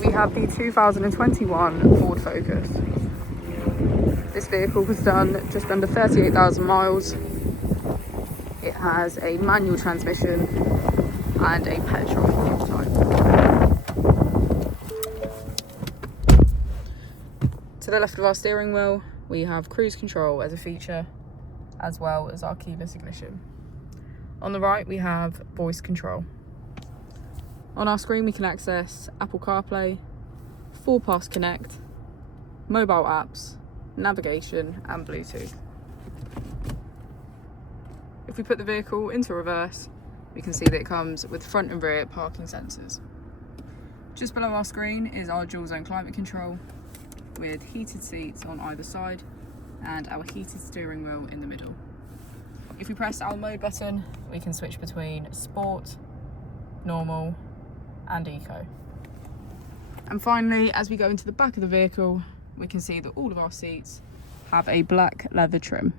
We have the 2021 Ford Focus. This vehicle was done just under 38,000 miles. It has a manual transmission and a petrol fuel type. To the left of our steering wheel, we have cruise control as a feature, as well as our keyless ignition. On the right, we have voice control. On our screen, we can access Apple CarPlay, 4Pass Connect, mobile apps, navigation and Bluetooth. If we put the vehicle into reverse, we can see that it comes with front and rear parking sensors. Just below our screen is our dual zone climate control with heated seats on either side and our heated steering wheel in the middle. If we press our mode button, we can switch between sport, normal and eco. And finally, as we go into the back of the vehicle, we can see that all of our seats have a black leather trim.